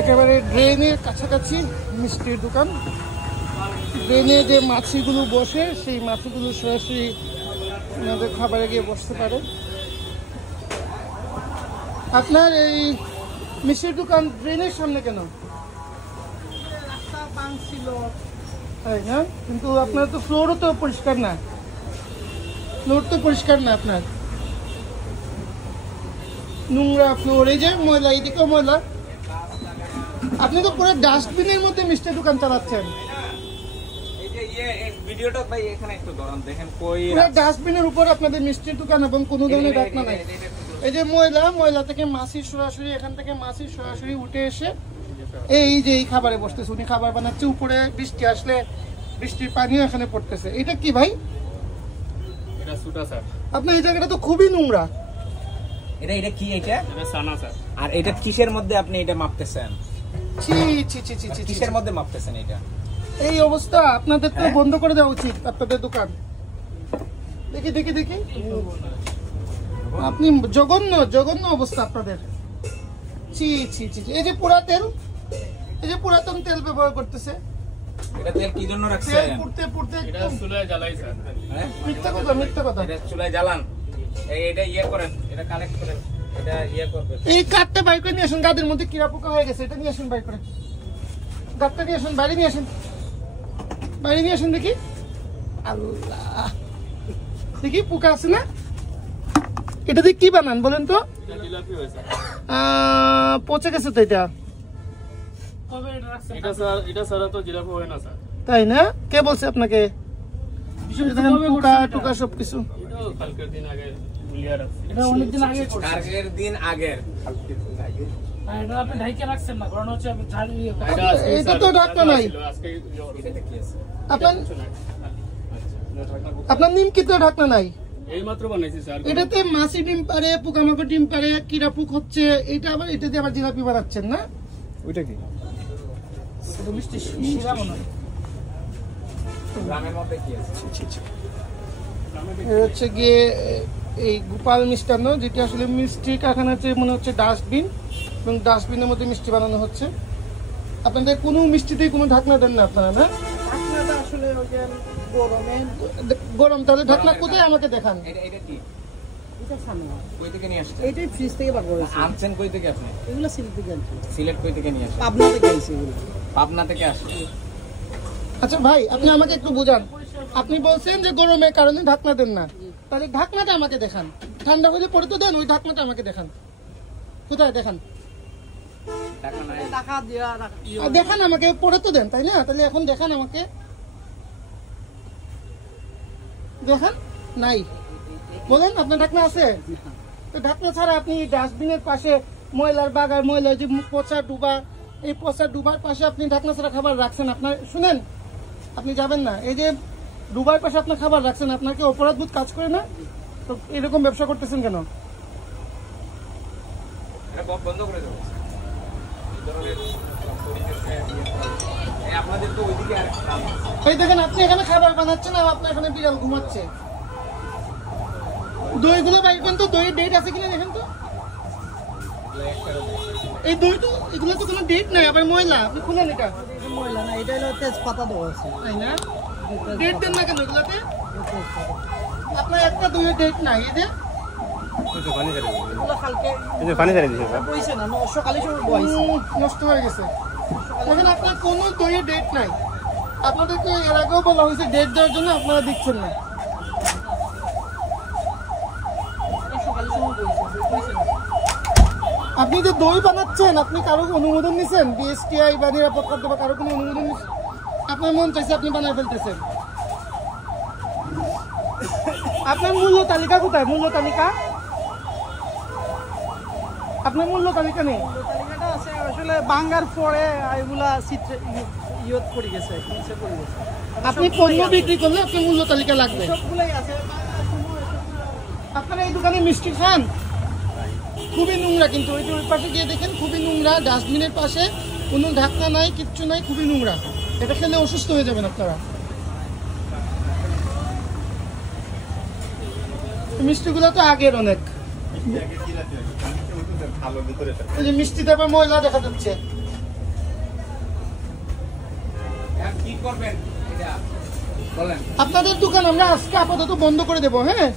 একেবারে ড্রেনের কাছাকাছি মিষ্টির দোকান। ড্রেনে যে মাছিগুলো বসে সেই মাছিগুলো সরাসরি ওনাদের খাবারে গিয়ে বসতে পারে। আপনার এই মিষ্টির দোকান ড্রেনের সামনে কেন? তাই না? কিন্তু আপনার তো ফ্লোরও তো পরিষ্কার না, ফ্লোর তো পরিষ্কার না, আপনার নোংরা ফ্লোর, এই যে ময়লা, এইদিকেও ময়লা। আপনি তো পুরো ডাস্টবিনের মধ্যে মিষ্টির দোকান চালাচ্ছেন। ডাস্টবিনের উপর আপনাদের মিষ্টির দোকান এবং কোনো ধরনের ঢাকনা নাই। এই যে ময়লা থেকে মাছি সরাসরি, এখান থেকে মাছি সরাসরি উঠে এসে এই যে এই খাবারে বসতেছে। উনি খাবার বানাচ্ছে, উপরে বৃষ্টি আসলে বৃষ্টির পানিও এখানে পড়তেছে। এটা কি ভাই? এটা সুটা স্যার। আপনার এই জায়গাটা তো খুবই নোংরা। এটা কি? এটা সানা স্যার। আর এটা কিসের মধ্যে আপনি এটা মাপতেছেন? কিসের মধ্যে মাপতেছেন এটা? এই অবস্থা আপনাদের তো বন্ধ করে দেওয়া উচিত আপনাদের দোকান। দেখি দেখি দেখি, আপনি জঘন্য অবস্থা আপনাদের। এই যে পুরাতন তেল ব্যবহার করতেছে। এটা তেল কি জন্য রাখছেন? তেল পুড়তে এটা চুলায় জ্বালাই স্যার। হ্যাঁ, মিথ্যা কথা। এটা চুলায় জ্বালান, এটা করেন, এটা কালেক্ট করেন, এটা করবেন। এই কাঠটা বাইর করে নিয়ে আসুন, গাদের মধ্যে কিরা পোকা হয়ে গেছে, এটা নিয়ে আসুন বাইর করে। গাঠটা নিয়ে আসুন, বাইরে নিয়ে আসুন, দেখি। আল্লাহ, দেখি পোকা আছে না? এটা দিয়ে কি বানান বলেন তো? পচে গেছে তো এটা। তাই না? কে বলছে আপনাকে? পোকা সবকিছু এটা তো ঢাকনা নাই। আপনার নিমকি তো ঢাকনা নাই। এটাতে মাছি ডিম পারে, পোকামাকড় ডিম পারে, কিরা পোক হচ্ছে। এটা আবার এটা দিয়ে আবার জিলাপি বানাচ্ছেন না? ওইটা কি? মিষ্টি শিরা মনে হয়। হচ্ছে গিয়ে এই গোপাল মিষ্টান্ন, যেটি আসলে মিষ্টি কারখানাতে মনে হচ্ছে ডাস্টবিন, এবং ডাস্টবিনের মধ্যে মিষ্টি বানানো হচ্ছে। আপনাদের কোনো মিষ্টিতেই কোনো ঢাকনা দেন না আপনারা, না? ঢাকনাটা আসলে গরম, তাহলে ঢাকনা কোথায় আমাকে দেখান। এইটাই ফ্রিজ থেকে বার করেছি। আনছেন কই থেকে আপনি? এগুলো সিলেট থেকে আনছি। সিলেট কই থেকে নিয়ে আসেন? পাবনা থেকে আইছে এগুলো। পাবনা থেকে আসে। আচ্ছা ভাই, আপনি আমাকে একটু বুঝান। আপনি বলছেন যে গরমের কারণে ঢাকনা দেন না, তাহলে ঢাকনাটা আমাকে দেখান। ঠান্ডা হলে পরে তো দেন, ওই ঢাকনাটা আমাকে দেখান। কোথায় দেখান? দেখান আমাকে, পরে তো দেন, তাই না? তাহলে এখন দেখান আমাকে, দেখান। নাই বলেন আপনার ঢাকনা আছে? তো ঢাকনা ছাড়া আপনি ডাস্টবিনের পাশে ময়লার বাগার, ময়লার যে পচা ডুবা, এই পচা ডুবার পাশে আপনি ঢাকনা ছাড়া খাবার রাখছেন। আপনার শুনেন, আপনি যাবেন না। এই যে ডুবার পাশে আপনার খাবার রাখছেন, আপনাকে অপরাধবোধ কাজ করে না? তো এরকম ব্যবসা করতেছেন কেন? বন্ধ করে দেবো। এই দেখেন, আপনি এখানে খাবার বানাচ্ছেন আর আপনার এখানে বিড়াল ঘুমাচ্ছে। দইগুলো বাইর করেন তো, দইয়ের ডেট আছে কিনা দেখেন তো। এই দই তো, এগুলো তো কোনো ডেট নাই, আবার ময়লা। আপনি খুলেন এটা। ময়লা না, এটা হলো তেজপাতা দেওয়া আছে। তাই না? ডেট দেন না কেন এগুলোতে? আপনার একটা দইয়ের ডেট নাই। এই যে নষ্ট হয়ে গেছে। এখন আপনার কোনো দইয়ের ডেট নাই। আপনাদেরকে এর আগেও বলা হয়েছে ডেট দেওয়ার জন্য, আপনারা দিচ্ছেন না। আপনি যে দই বানাচ্ছেন, আপনি কারো অনুমোদন নিছেন? বিএসটিআই বা নিরাপত্তা বা কারো কোনো অনুমোদন নিচ্ছেন? আপনার মন চাইছে, আপনি বানায় ফেলতেছেন। আপনার মূল্য তালিকা কোথায়? মূল্য তালিকা আপনার মূল্য তালিকা নেই? তালিকাটা আছে আসলে বাঙ্গার পরে এগুলা চিত্রে ইয়ত পড়ে গেছে। আপনি পণ্য বিক্রি করলে আপনার মূল্য তালিকা লাগবে। সবগুলাই আছে। আপনারা এই দোকানে মিষ্টি খান? খুবই নোংরা, কিন্তু ওই যে ওই পাশে গিয়ে দেখেন, খুবই নোংরা। ডাস্টবিনের পাশে কোনো ঢাকনা নাই, কিচ্ছু নাই, খুবই নোংরা। এটা খেলে অসুস্থ হয়ে যাবেন আপনারা। মিষ্টিগুলো তো আগের অনেক। মিষ্টিতে আবার ময়লা দেখা যাচ্ছে। করবেন এটা বলেন। আপনাদের দোকান আমরা আজকে আপাতত বন্ধ করে দেবো, হ্যাঁ?